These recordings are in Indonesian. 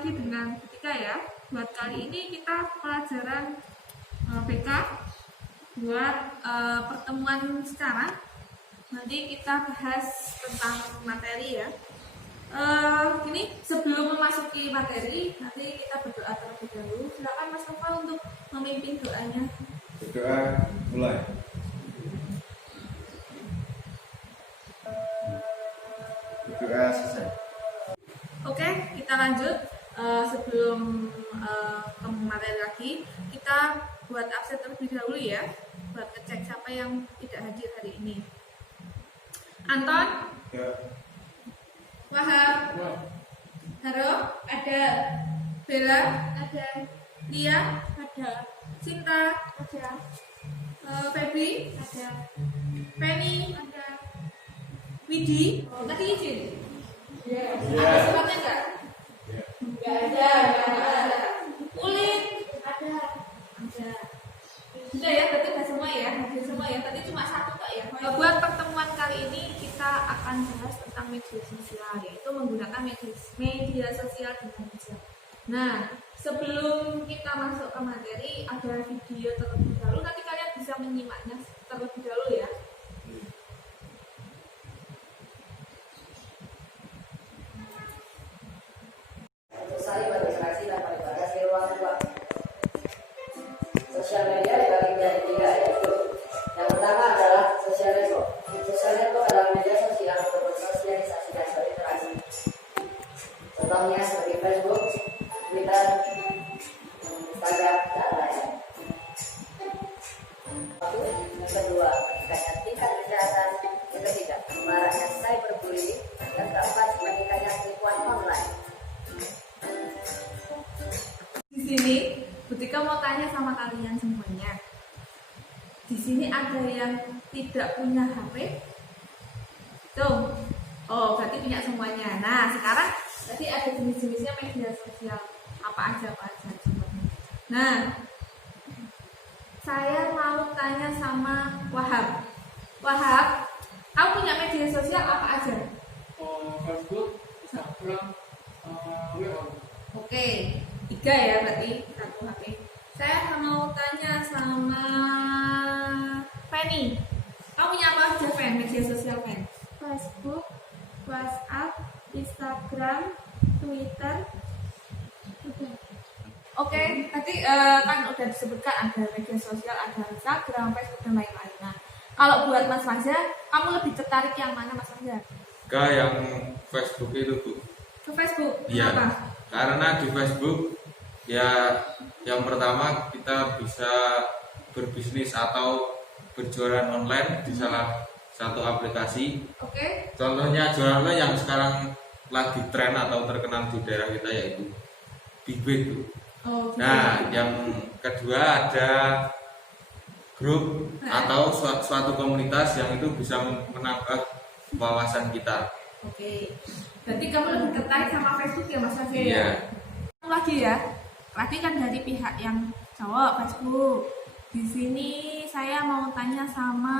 lagi dengan Butika ya. Buat kali ini kita pelajaran BK buat pertemuan sekarang. Nanti kita bahas tentang materi ya. Ini sebelum memasuki materi, nanti kita berdoa terlebih dahulu. Silakan Mas Nova untuk memimpin doanya. Berdoa mulai. Berdoa selesai. Oke, kita lanjut. Sebelum ke materi lagi, kita buat absen terlebih dahulu ya, buat ngecek siapa yang tidak hadir hari ini. Anton, Ya. Wahab, Haro, ada. Bella, ada. Lia, ada. Sinta, ada. Febri, ada. Penny, ada. Widi, tadi izin? Ada suratnya enggak? Enggak ada. Ulit, ada. Sudah ya, berarti udah semua ya, hadir semua ya. Tadi cuma satu kok ya. Buat pertemuan kali ini kita akan bahas tentang media sosial, yaitu menggunakan media sosial dengan bijak. Nah, sebelum kita masuk ke materi, ada video terlebih dahulu. Nanti kalian bisa menyimaknya terlebih dahulu ya. Sosial media dibagi menjadi tiga, yaitu yang pertama adalah sosial network. Sosial network adalah media sosial untuk bersosialisasi dan berinteraksi. Contohnya seperti Facebook, Twitter, Instagram, dan lain-lain. Yang kedua, meningkatkan tingkat kejahatan. Yang ketiga, maraknya cyberbullying. Yang keempat, meningkatnya penipuan online. Di sini Butika mau tanya sama kalian semuanya. Di sini ada yang tidak punya HP? Tuh. Oh, berarti punya semuanya. Nah, sekarang tadi ada jenis-jenisnya media sosial. Apa aja coba. Nah, saya mau tanya sama Wahab. Wahab, kamu punya media sosial apa aja? Facebook, Instagram, WA. Oke, 3 ya berarti satu HP. Saya mau tanya sama Penny. Kamu punya apa aja, Pen? Media sosial, Pen? Facebook, WhatsApp, Instagram, Twitter. Oke, tadi kan udah disebutkan ada media sosial, ada Instagram, Facebook dan lain-lain. Nah, kalau buat Mas Fajar, kamu lebih tertarik yang mana, Mas Fajar? Ke yang Facebook itu, Bu. Ke Facebook. Iya. Kenapa? Karena di Facebook ya yang pertama kita bisa berbisnis atau berjualan online di salah satu aplikasi. Oke. Contohnya jualan online yang sekarang lagi tren atau terkenal di daerah kita yaitu Bigbig, Bu. Oh, Nah, yang kedua ada grup atau suatu komunitas yang itu bisa menambah wawasan kita. Oke. Berarti kamu lebih tertarik sama Facebook ya, Mas Fajar? Iya. Lagi ya. Tadi kan dari pihak yang cowok Facebook. Di sini saya mau tanya sama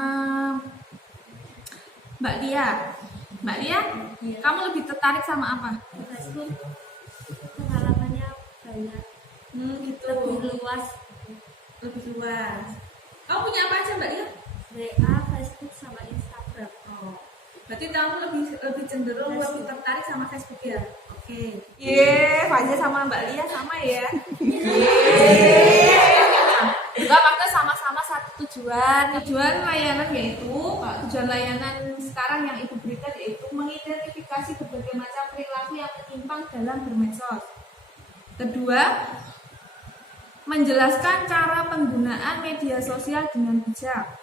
Mbak Lia. Mbak Lia, kamu lebih tertarik sama apa? Facebook, pengalamannya banyak, Gitu. lebih luas. Lebih luas. Kamu punya apa aja, Mbak Lia? WA, Facebook, sama Instagram. Oh. Berarti kamu lebih cenderung Facebook. lebih tertarik sama Facebook ya? Oke. Fajar sama Mbak Lia sama ya. Enggak, makanya sama-sama satu tujuan. Tujuan layanan yaitu, tujuan layanan sekarang yang Ibu berikan yaitu mengidentifikasi berbagai macam perilaku yang menyimpang dalam bermedsos. Kedua, menjelaskan cara penggunaan media sosial dengan bijak.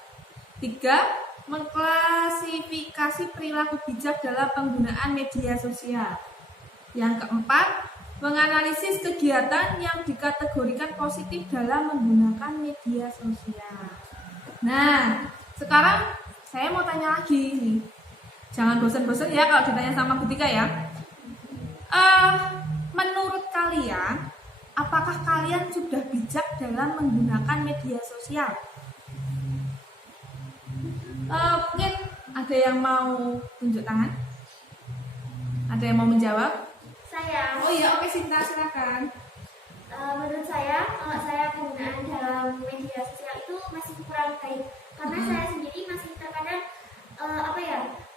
3. Mengklasifikasi perilaku bijak dalam penggunaan media sosial. Yang keempat, menganalisis kegiatan yang dikategorikan positif dalam menggunakan media sosial. Nah, sekarang saya mau tanya lagi nih. Jangan bosan-bosan ya kalau ditanya sama Butika ya. Menurut kalian, apakah kalian sudah bijak dalam menggunakan media sosial? Mungkin ada yang mau tunjuk tangan? Ada yang mau menjawab? saya. Oh iya, oke Sinta, silakan. Menurut saya, kalau saya penggunaan dalam media sosial itu masih kurang baik karena saya sendiri masih terkadang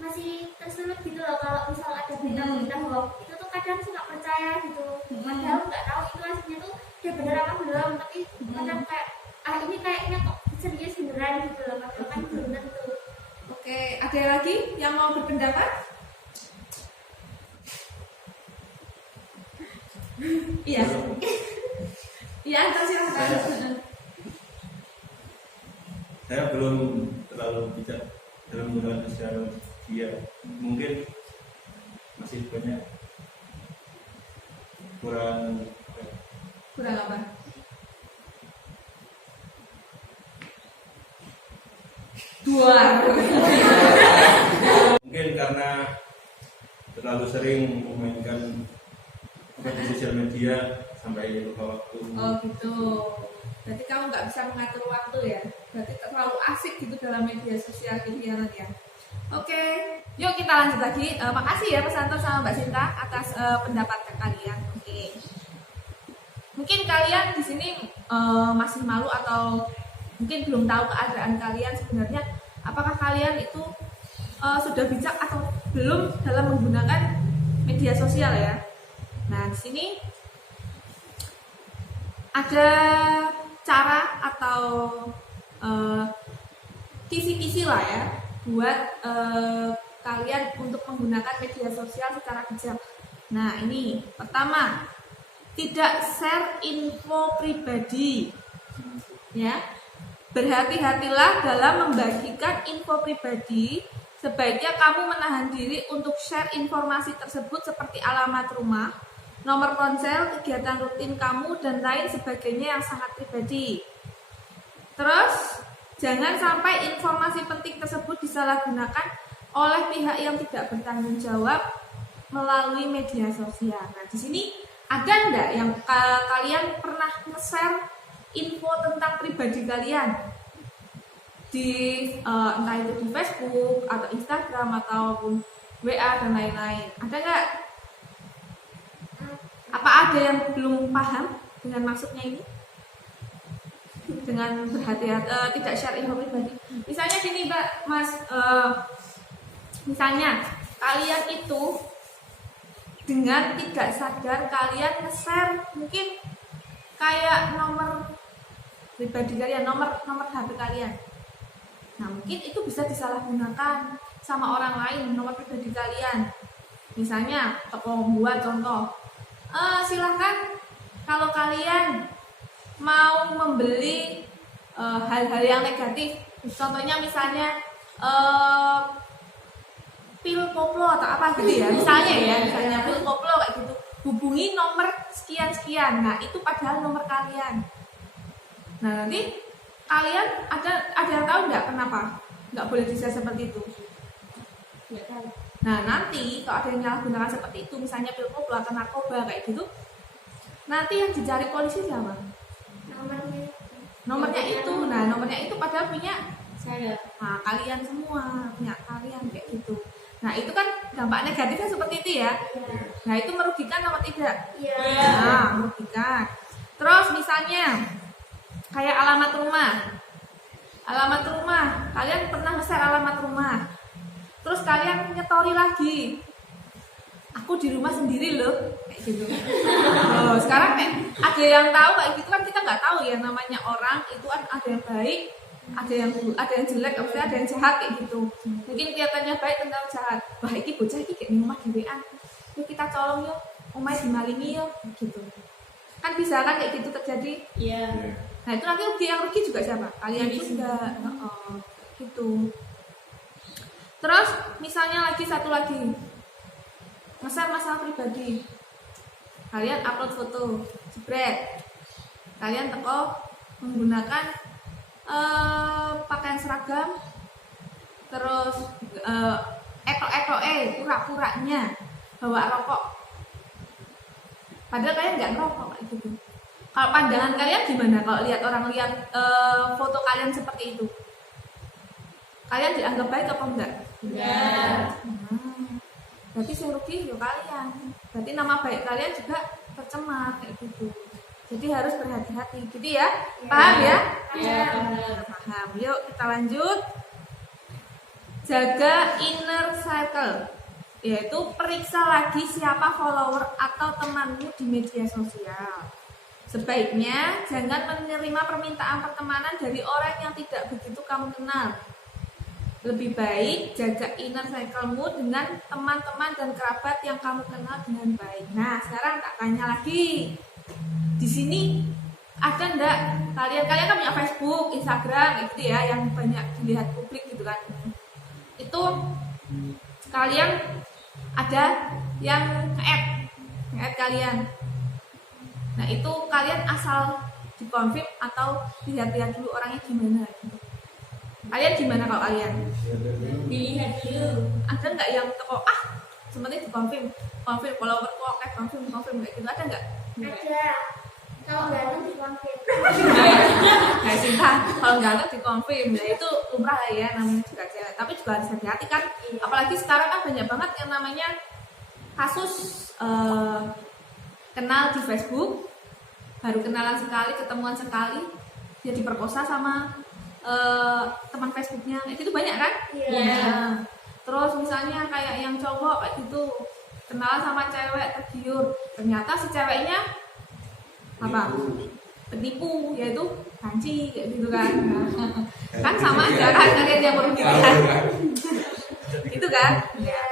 masih tersulut gitu loh kalau misal ada berita-berita hoax itu tuh kadang suka percaya gitu, padahal nggak tahu itu aslinya tuh udah bener apa belum, tapi kadang kayak ini kayaknya kok serius beneran gitu loh, padahal kan belum tentu. Oke, ada lagi yang mau berpendapat? Iya. Iya, Anton silakan. Saya belum terlalu bijak dalam menggunakan sosial media, mungkin masih banyak kurang apa? Dua. mungkin karena terlalu sering memainkan di sosial media sampai lupa waktu. Oh gitu. Berarti kamu nggak bisa mengatur waktu ya? Berarti terlalu asik gitu dalam media sosial gitu ya Nat ya? Oke, yuk kita lanjut lagi. Makasih ya Mas Anton sama Mbak Sinta atas pendapat kalian. Oke. Mungkin kalian di sini masih malu atau mungkin belum tahu keadaan kalian sebenarnya. Apakah kalian itu sudah bijak atau belum dalam menggunakan media sosial ya? Nah di sini ada cara atau kisi-kisi lah ya buat kalian untuk menggunakan media sosial secara bijak. Nah ini pertama, tidak share info pribadi ya. Berhati-hatilah dalam membagikan info pribadi. Sebaiknya kamu menahan diri untuk share informasi tersebut seperti alamat rumah, nomor ponsel, kegiatan rutin kamu, dan lain sebagainya yang sangat pribadi. Terus, jangan sampai informasi penting tersebut disalahgunakan oleh pihak yang tidak bertanggung jawab melalui media sosial. Nah, di sini ada enggak yang kalian pernah nge-share info tentang pribadi kalian di entah itu di Facebook atau Instagram ataupun WA dan lain-lain? Ada enggak? Apa ada yang belum paham dengan maksudnya ini? Dengan berhati-hati tidak share info pribadi. Misalnya gini Mbak, Mas, misalnya kalian itu dengan tidak sadar kalian nge-share mungkin kayak nomor pribadi kalian, nomor HP kalian. Nah mungkin itu bisa disalahgunakan sama orang lain, nomor pribadi kalian. Misalnya membuat contoh, silahkan kalau kalian mau membeli hal-hal yang negatif, contohnya misalnya pil koplo atau apa gitu ya, misalnya pil koplo kayak gitu, hubungi nomor sekian. Nah itu padahal nomor kalian. Nah nanti kalian ada yang tahu nggak kenapa nggak boleh bisa seperti itu? Nggak tahu. Nah nanti kalau ada yang menyalahgunakan seperti itu, misalnya pil koplo atau narkoba kayak gitu, nanti yang dicari polisi siapa? Nomornya itu. Nah nomornya itu padahal punya saya. Nah kalian semua punya kalian kayak gitu. Nah itu kan dampak negatifnya seperti itu ya. Nah itu merugikan atau tidak? Iya. Nah merugikan. Terus misalnya kayak alamat rumah, kalian pernah nge-share alamat rumah, terus kalian nyetori lagi, aku di rumah sendiri loh, kayak gitu. Oh, sekarang ada yang tahu kayak gitu kan, kita nggak tahu ya, namanya orang itu kan ada yang baik, ada yang jelek, maksudnya ada yang jahat kayak gitu. Mungkin kelihatannya baik tentang jahat. Wah, ini bocah ini kayak rumah dewean. Yuk kita colong yuk, omai dimalingi yuk, gitu. Kan bisa kan kayak gitu terjadi? Iya. Nah itu nanti yang rugi juga siapa? Kalian juga. Gitu. Terus misalnya satu lagi, nge-share masalah pribadi. Kalian upload foto, jebret. Kalian teko menggunakan pakaian seragam, terus pura-puranya bawa rokok. Padahal kalian nggak ngerokok kayak gitu. Kalau pandangan kalian gimana kalau orang lihat foto kalian seperti itu? Kalian dianggap baik apa enggak? Enggak. berarti yang rugi ya kalian. Berarti nama baik kalian juga tercemar kayak gitu. Jadi harus berhati-hati, gitu ya? Paham ya? Iya. Paham. Yuk kita lanjut. Jaga inner circle, yaitu periksa lagi siapa follower atau temanmu di media sosial. Sebaiknya jangan menerima permintaan pertemanan dari orang yang tidak begitu kamu kenal. Lebih baik jaga inner circle-mu dengan teman-teman dan kerabat yang kamu kenal dengan baik. Nah, sekarang tak tanya lagi. Di sini ada enggak kalian kan punya Facebook, Instagram gitu ya, yang banyak dilihat publik gitu kan. Itu kalian ada yang nge-add kalian. Nah, itu kalian asal dikonfirm atau lihat-lihat dulu orangnya gimana gitu. Kalian gimana kalau kalian? Dilihat dulu. Ada nggak yang teko sebenarnya dikonfirm follower kok kayak konfirm kayak gitu, ada nggak? Ada. Kalau ganteng dikonfirm. Nggak cinta kalau nggak dikonfirm, ya itu lumrah lah ya, namanya juga cewek. Tapi juga harus hati-hati kan, apalagi sekarang kan banyak banget yang namanya kasus kenal di Facebook, baru kenalan sekali, ketemuan sekali, dia diperkosa sama teman Facebooknya, itu banyak kan? Iya. Nah, terus misalnya kayak yang cowok kayak gitu, kenalan sama cewek tergiur, ternyata si ceweknya apa? Penipu, yaitu banci kayak gitu kan. Kan sama aja kan, kalian yang merugikan. Itu kan? Ya.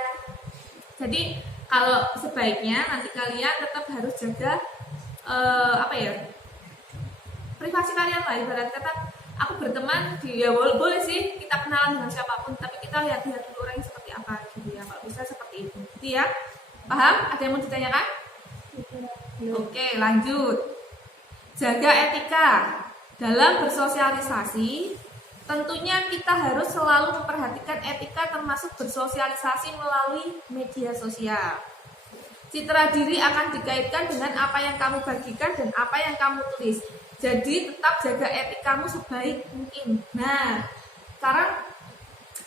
Jadi kalau sebaiknya nanti kalian tetap harus jaga privasi kalian lah, ibarat kata aku berteman di, ya boleh sih kita kenalan dengan siapapun, tapi kita lihat-lihat dulu orangnya seperti apa gitu ya, kalau bisa seperti itu gitu ya. Paham? Ada yang mau ditanyakan? Oke, lanjut. Jaga etika dalam bersosialisasi. Tentunya kita harus selalu memperhatikan etika, termasuk bersosialisasi melalui media sosial. Citra diri akan dikaitkan dengan apa yang kamu bagikan dan apa yang kamu tulis. Jadi tetap jaga etikamu sebaik mungkin. Nah, sekarang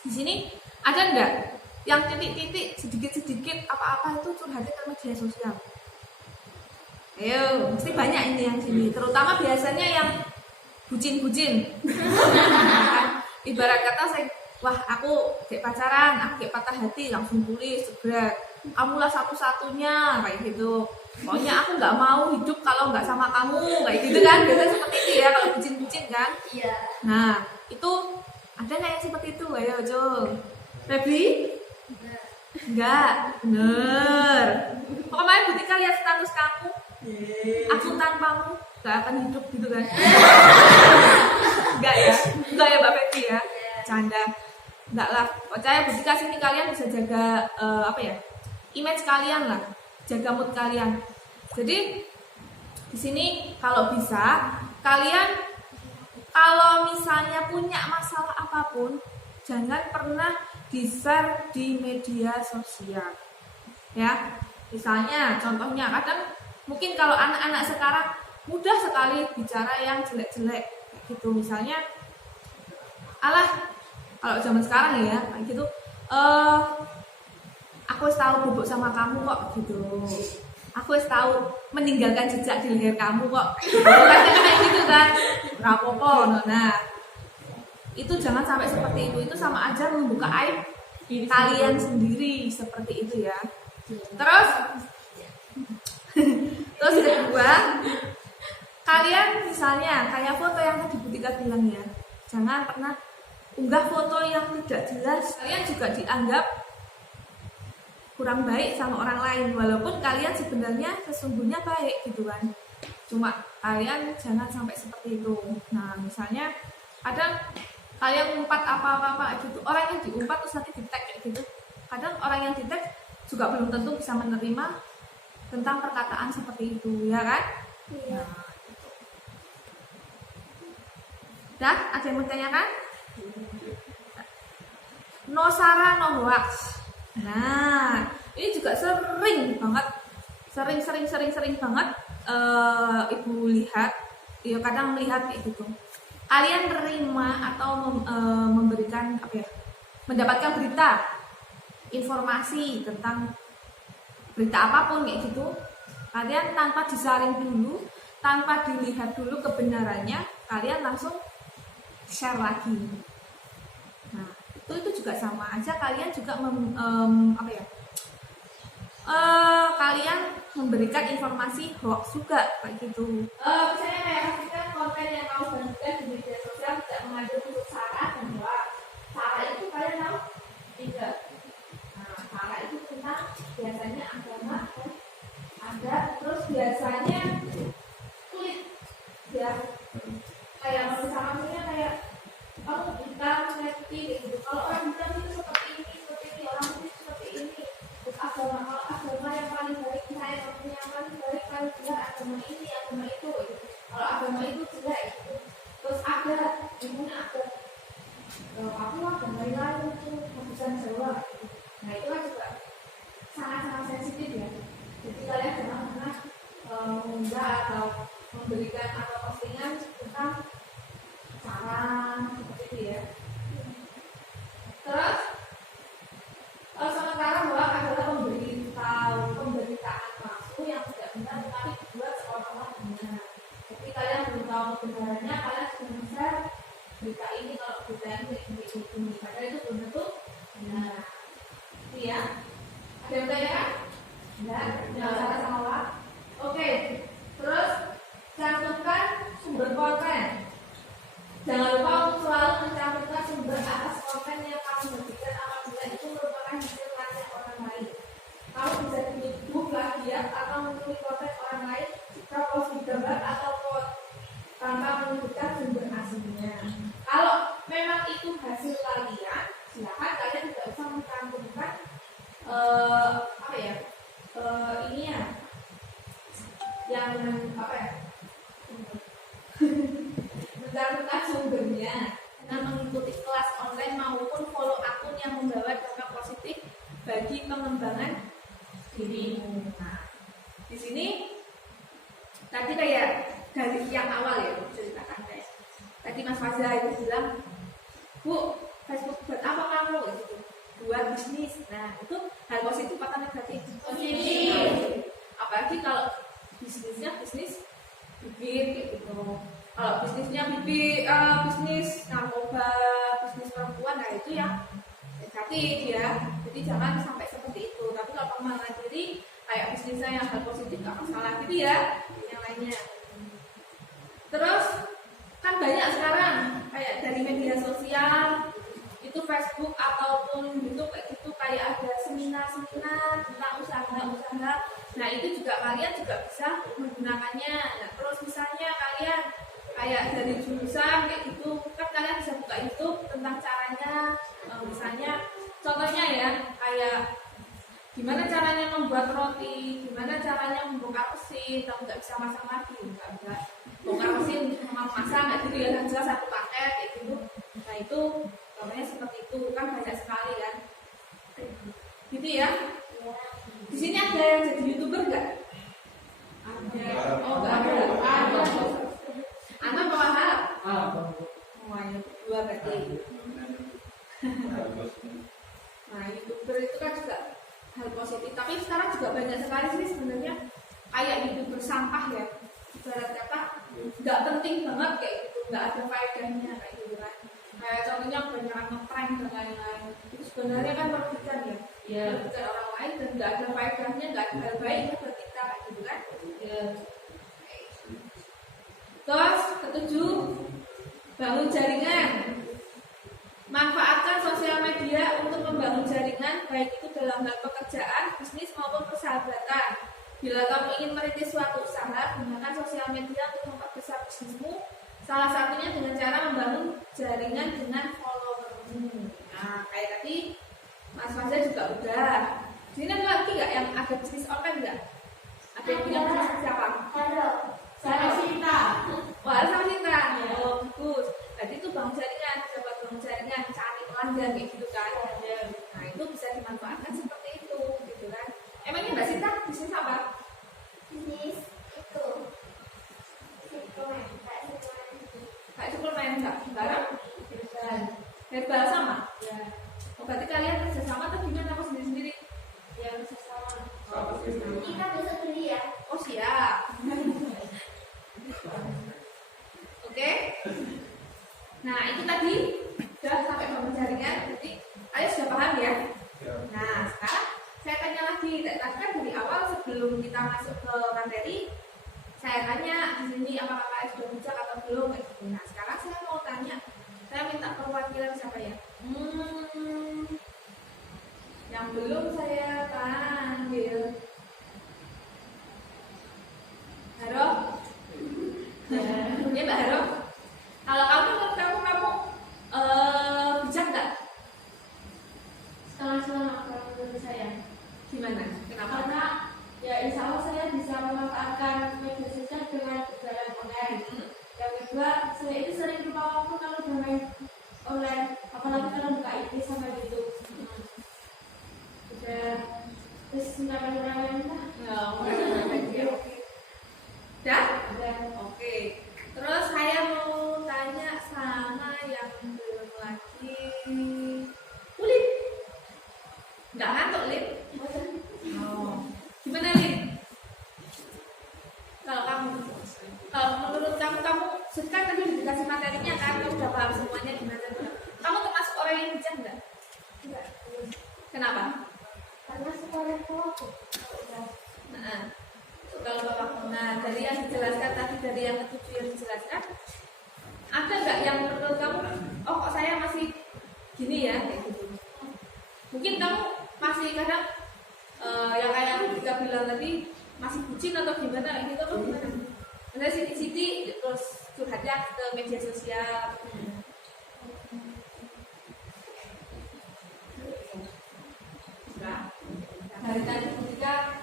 di sini ada enggak yang titik-titik sedikit-sedikit apa-apa itu curhatnya ke media sosial? Ayo, mesti banyak ini yang sini. Terutama biasanya yang bucin-bucin. Ibarat kata aku kayak pacaran, aku kayak patah hati, langsung tulis segera. Kamulah satu-satunya kayak gitu. Pokoknya aku nggak mau hidup kalau nggak sama kamu kayak gitu kan, biasanya seperti itu ya kalau bucin-bucin kan. Iya. Nah itu ada nggak yang seperti itu? Ayo Jul, Febri? Enggak, bener. Pokoknya ketika lihat status kamu, aku tanpamu nggak akan hidup gitu kan. Enggak ya Mbak Febri ya, canda. Enggak lah, percaya ketika sini kalian bisa jaga image kalian lah, jaga mood kalian. Jadi di sini kalau bisa kalian kalau misalnya punya masalah apapun jangan pernah di-share di media sosial. Ya, misalnya contohnya kadang mungkin kalau anak-anak sekarang mudah sekali bicara yang jelek-jelek gitu. Misalnya kalau zaman sekarang ya kayak gitu, aku tahu bubuk sama kamu kok gitu. Aku tahu meninggalkan jejak di leher kamu kok. Kan kayak gitu kan. Rapopo. Nah, itu jangan sampai seperti itu. Itu sama aja membuka aib kalian sendiri seperti itu ya. Terus kedua, kalian misalnya kayak foto yang tadi Bu Tika bilang ya, jangan pernah unggah foto yang tidak jelas. Kalian juga dianggap kurang baik sama orang lain, walaupun kalian sebenarnya sesungguhnya baik gitu kan. Cuma kalian jangan sampai seperti itu. Nah, misalnya kadang kalian ngumpat apa-apa gitu, orang yang diumpat terus nanti di-tag kayak gitu. Kadang orang yang di-tag juga belum tentu bisa menerima tentang perkataan seperti itu, ya kan? Iya. Nah, gitu. Dah, ada yang mau tanyakan? No sara no hoax. Nah, ini juga sering banget ibu lihat, ya kadang melihat kayak gitu. Kalian terima atau mendapatkan berita, informasi tentang berita apapun kayak gitu, kalian tanpa disaring dulu, tanpa dilihat dulu kebenarannya, kalian langsung share lagi. Nah, itu juga sama aja, kalian juga kalian memberikan informasi hoax juga kayak gitu. Misalnya kayak ketika konten yang kamu bagikan di media sosial tidak mengandung unsur sara dan hoax. Sara itu kalian tahu? Tidak. Nah, sara itu tentang biasanya agama dan ada, terus biasanya kulit ya, kayak misalnya kayak kamu hitam, putih gitu. Kalau orang hitam itu seperti ini, orang putih seperti ini. Terus agama yang paling baik, saya yang paling baik paling benar agama ini, agama itu. Kalau agama itu jelek gitu. Terus ada Papua dan lain-lain itu keputusan Jawa gitu. Nah itu kan juga sangat-sangat sensitif ya. Jadi kalian jangan pernah mengunggah atau memberikan atau postingan tentang saran seperti itu ya. Terus sementara hoax adalah pemberitaan palsu yang tidak benar tetapi dibuat seolah-olah benar. Jadi kalian belum tahu kebenarannya, kalian sudah share berita ini, kalau berita ini padahal itu belum tentu benar. Iya? Ada yang bertanya? Enggak? Jangan salah sama. Oke. Terus cantumkan sumber konten. Jangan lupa untuk selalu mencantumkan sumber atas konten yang kamu bagikan apabila itu merupakan hasil karya orang lain. Kamu bisa dituduh plagiat atau mengikuti konten orang lain jika post gambar atau quote tanpa menyebutkan sumber aslinya. Kalau memang itu hasil kalian, silakan kalian tidak usah mencantumkan ini ya, yang mencantumkan sumbernya dengan mengikuti kelas online maupun follow akun yang membawa dampak positif bagi pengembangan dirimu. Nah, di sini tadi kayak dari yang awal ya ceritakan kayak tadi Mas Faza itu bilang, Bu, Facebook buat apa kamu? Gitu. Buat bisnis. Nah, itu hal positif atau negatif? Positif. Apalagi kalau bisnisnya bisnis bibit gitu. Kalau bisnisnya bisnis narkoba, bisnis perempuan, nah itu ya negatif ya. Jadi jangan sampai seperti itu. Tapi kalau pengembangan diri kayak bisnisnya yang hal positif nggak masalah gitu ya. Yang lainnya. Terus kan banyak sekarang kayak dari media sosial itu Facebook ataupun YouTube kayak gitu, kayak ada seminar tentang usaha. Nah itu juga kalian juga bisa menggunakannya. Nah, terus misalnya kalian kayak dari jurusan kayak gitu kan kalian bisa buka YouTube tentang caranya, misalnya contohnya ya kayak gimana caranya membuat roti, gimana caranya membongkar mesin. Kamu nggak bisa masak lagi, enggak bongkar mesin masak nggak gitu ya, kan jelas satu paket kayak gitu. Nah itu contohnya seperti itu kan banyak sekali kan gitu ya. Di sini ada yang jadi YouTuber nggak? Ada. Oh nggak ada. Anda mau harap? Semuanya berdua berarti. Nah YouTuber itu kan juga hal positif. Tapi sekarang juga banyak sekali sih sebenarnya kayak YouTuber sampah ya. Ibarat kata nggak penting banget kayak gitu, nggak ada faedahnya kayak gitu kan. Kayak contohnya kebanyakan ngeprank dan lain-lain. Itu sebenarnya kan merugikan ya. Merugikan orang lain dan nggak ada faedahnya, nggak ada hal baiknya buat kita kayak gitu kan. Terus ketujuh, bangun jaringan. Manfaatkan sosial media untuk membangun jaringan, baik itu dalam hal pekerjaan, bisnis maupun persahabatan. Bila kamu ingin merintis suatu usaha, gunakan sosial media untuk memperbesar bisnismu. Salah satunya dengan cara membangun jaringan dengan followermu. Nah, kayak tadi Mas Faza juga udah. Sini ada lagi nggak yang ada bisnis online nggak? Ada yang punya bisnis siapa? Ada. Saya Sinta. Wah, sama Sinta. Oh, bagus. Tadi itu bangun jaringan, dapat bangun jaringan, cari pelanggan kayak gitu kan. Nah, itu bisa dimanfaatkan seperti itu, gitu kan. Emangnya Mbak Sinta bisnis apa? Bisnis itu suplemen, Kayak suplemen nggak? Barang? Herbal sama? ya, Oh, berarti kalian kerjasama atau gimana? Aku sendiri-sendiri? ya bersama. Oh, tadi sudah sampai bangun jaringan, jadi kalian sudah paham ya? Nah, sekarang saya tanya lagi, tadi kan dari awal sebelum kita masuk ke materi, saya tanya di sini apakah kalian sudah bijak atau belum? Nah, sekarang saya mau tanya, saya minta perwakilan siapa ya? Yang belum saya panggil. Haro? Ya Mbak Haro? Kalau menurut kamu bijak nggak? Setengah-setengah kalau menurut saya. Gimana? Kenapa? Karena ya insya Allah saya bisa memanfaatkan media sosial dengan berjalan online. Yang kedua, saya itu sering lupa waktu kalau bermain online, apalagi kalau buka IG sama YouTube. Udah terus mengurangi lah. Dan? Oke. Terus saya mau tanya sama yang belum lagi. Ulin? Nggak ngantuk, Lin? Oh. Gimana, Lin? Kalau menurut kamu suka tadi dikasih materinya kan, kamu udah paham semuanya gimana? Kamu termasuk orang yang bijak nggak? Enggak. Kenapa? Karena sekolah aku. Kalau Bapak, nah dari yang dijelaskan tadi, dari yang ketujuh yang dijelaskan, ada nggak yang menurut kamu, oh kok saya masih gini ya, kayak gitu? Mungkin kamu masih kadang yang kayak Dika bilang tadi masih bucin atau gimana gitu, atau gimana? Misalnya Siti terus curhatnya ke media sosial. Nah, dari tadi ketika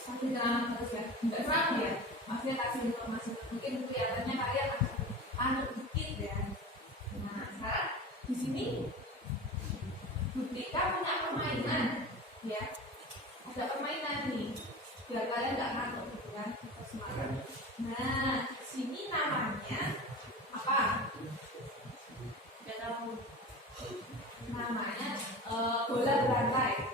sambil kenal terus ya, nggak terang ya, maksudnya kasih informasi mungkin kelihatannya kalian anu dikit ya. Nah sekarang di sini Butika punya permainan ya, ada permainan nih biar kalian nggak ngantuk gitu kan, semangat. Nah di sini namanya apa? Nggak tahu. Namanya bola berantai.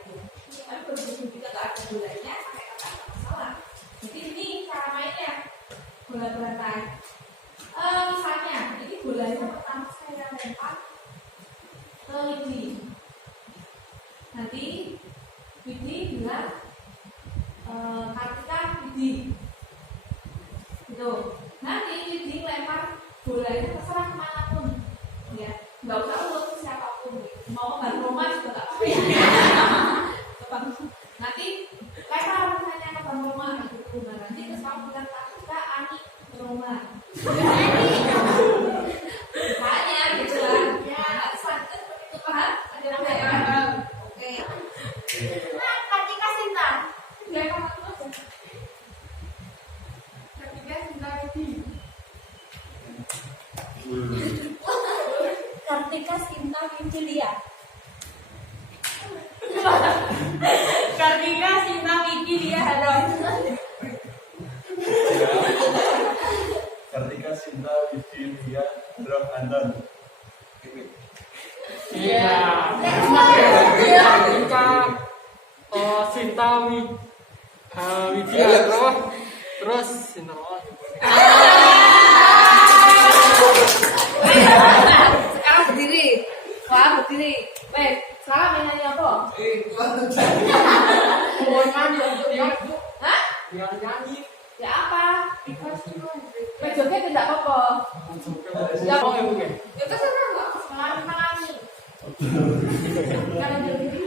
Tapi berhubung kita nggak ada bolanya, pakai kata masalah. Jadi ini cara mainnya bola berantai. Misalnya, ini bolanya pertama saya lempar ke Widi. Nanti Widi bilang Kartika Widi. Gitu. Nanti Widi lempar bolanya terserah kemanapun. Ya, nggak usah urut siapapun. Mau ke rumah juga nggak apa-apa. Nanti lempar misalnya ke rumah gitu. Nah, nanti terus kamu bilang Kartika Ani ke rumah. Misalnya gitu lah. Ya, selanjutnya seperti itu paham? Ada yang paham? Oke. Nah, Kartika Sinta. Ya, kamu terus. Kartika Sinta Widi. Kartika Sinta Widilia. Kartika Sinta Widilia, halo. Kartika Sinta Widilia Drop Anton. Iya. Kartika Sinta Widya terus Sinta. Sekarang berdiri. Wah, berdiri. Weh, sekarang mainannya apa? Hah? Biar nyanyi. Ya apa? Weh, joget tidak apa-apa. Ya mau ya bukan? Ya terserah kok. Mengalami. Kalau berdiri.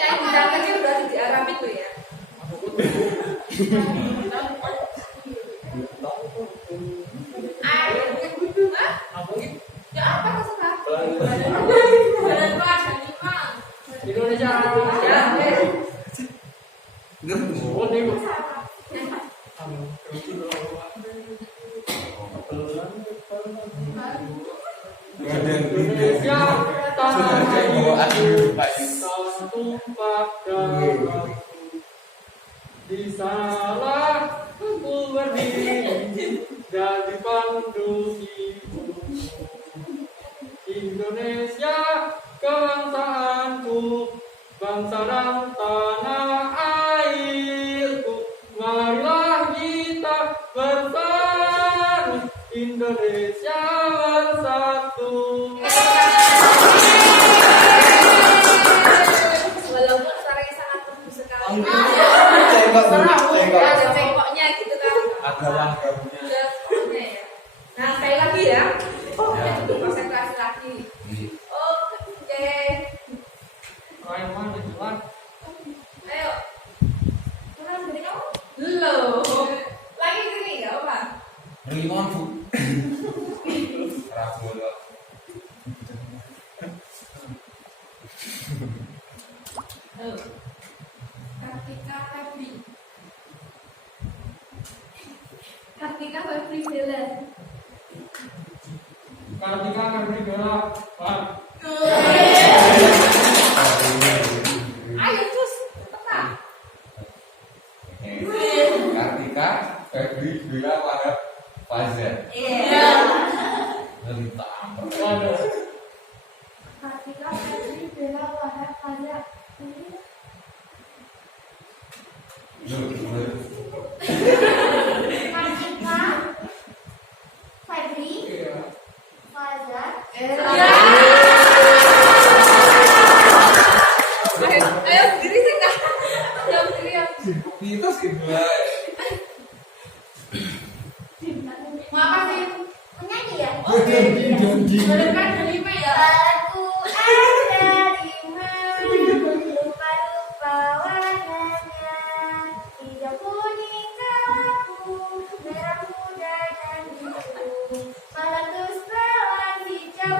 Yang kecil berarti diaramin tuh ya. Ya apa terserah. Jalan kelas Jepang. Indonesia. Oh, nih. Indonesia tumpah darah. Di sanalah aku berdiri dan dipandu ibu. Indonesia kebangsaanku, bangsa dan tanah airku. Marilah kita bersatu. Indonesia bersatu. Walaupun suaranya sangat bagus sekali. Cengkok. Ada cengkoknya gitu kan. Ada langkahnya. Ada cengkoknya ya. Nah, sekali lagi ya. Konsentrasi lagi. Oke. Orang mana jual? Ayo. Kurang dari kamu? Belum. Lagi sini ya, Pak. Rimon bu. Ragu loh. Kartika Febri. Kartika Febri Bella. Kartika Febri Bella. Pak. Ayo terus, cepetan. Kartika, Febri, Bella, Wahab, Fazer. Iya. Lentang. Waduh. Kartika Febri Bella Wahab Faza. Kartika Febri Faza. Ayo berdiri sih kak. Ayo berdiri ya. Itu sih guys. Mau apa sih? Menyanyi ya? Boleh kan kelima ya? Aku ada di mana lupa-lupa warnanya, hijau kuning kelabu, merah muda dan biru, meletus pelan hijau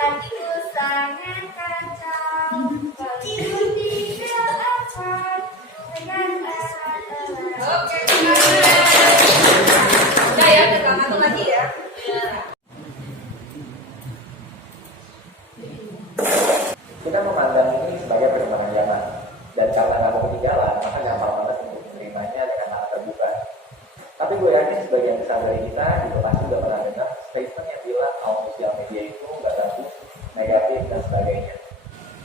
hatiku sangat kacau, kau tidak akan dengan erat-erat. Oke. Udah ya, kita satu lagi ya. Kita memandang ini sebagai perkembangan zaman, dan karena nggak mau ketinggalan, maka gampang banget untuk menerimanya dengan mata terbuka. Tapi gue yakin sebagian besar dari kita juga pasti udah pernah dengar statement yang bilang kalau sosial media itu nggak bagus, negatif, dan sebagainya.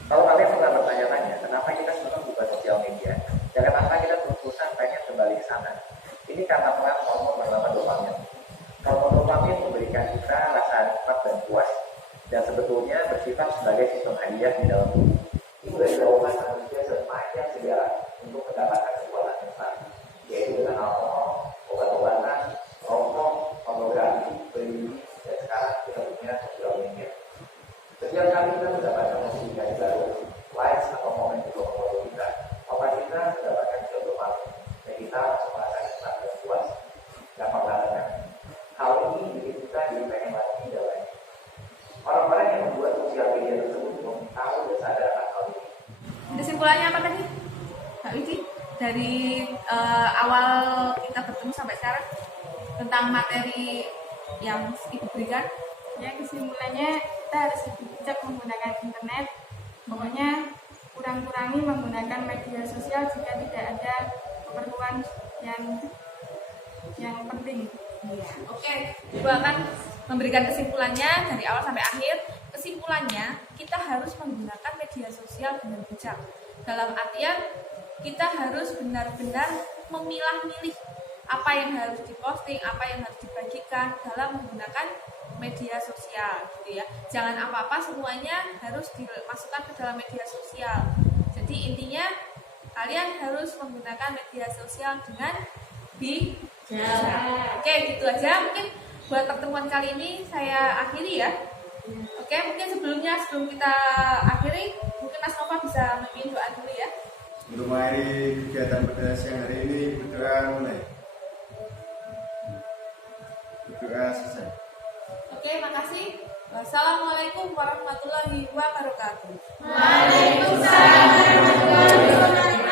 Kalau kalian pernah bertanya-tanya, kenapa kita semua buka sosial media, dan kenapa kita terus-terusan pengen kembali ke sana? Ini karena peran hormon bernama dopamin. Hormon dopamin memberikan kita rasa nikmat dan puas, dan sebetulnya bersifat sebagai sistem hadiah di dalam tubuh. Ini sudah dilakukan manusia sepanjang sejarah untuk mendapatkan sebuah lapisan, yaitu dengan alkohol, obat-obatan, rokok, pornografi, berjudi, dan sekarang kita punya sosial media. Setiap kali kita mendapatkan notifikasi baru, likes atau komen di foto kita, otak kita mendapatkan sel dopamin, dan kita langsung merasa nikmat dan puas. Gampang banget kan? Hal ini bikin kita jadi pengen lagi dan lagi. Orang-orang yang membuat sosial media tersebut belum tahu dan sadar akan hal ini. Kesimpulannya apa tadi, Kak Widi? Dari awal kita bertemu sampai sekarang tentang materi yang Ibu berikan. Ya, kesimpulannya kita harus lebih bijak menggunakan internet. Pokoknya kurang-kurangi menggunakan media sosial jika tidak ada keperluan yang penting. Iya. Oke, Ibu akan memberikan kesimpulannya dari awal sampai akhir. Kesimpulannya, kita harus menggunakan media sosial dengan bijak. Dalam artian, kita harus benar-benar memilah-milih apa yang harus diposting, apa yang harus dibagikan dalam menggunakan media sosial, gitu ya. Jangan apa-apa semuanya harus dimasukkan ke dalam media sosial. Jadi intinya kalian harus menggunakan media sosial dengan bijak. Oke, gitu aja. Mungkin buat pertemuan kali ini saya akhiri ya. Oke, mungkin sebelum kita akhiri, mungkin Mas Nova bisa memimpin doa dulu ya. Untuk mengakhiri kegiatan pada siang hari ini, berdoa mulai. Berdoa selesai. Oke, makasih. Wassalamualaikum warahmatullahi wabarakatuh. Waalaikumsalam warahmatullahi wabarakatuh.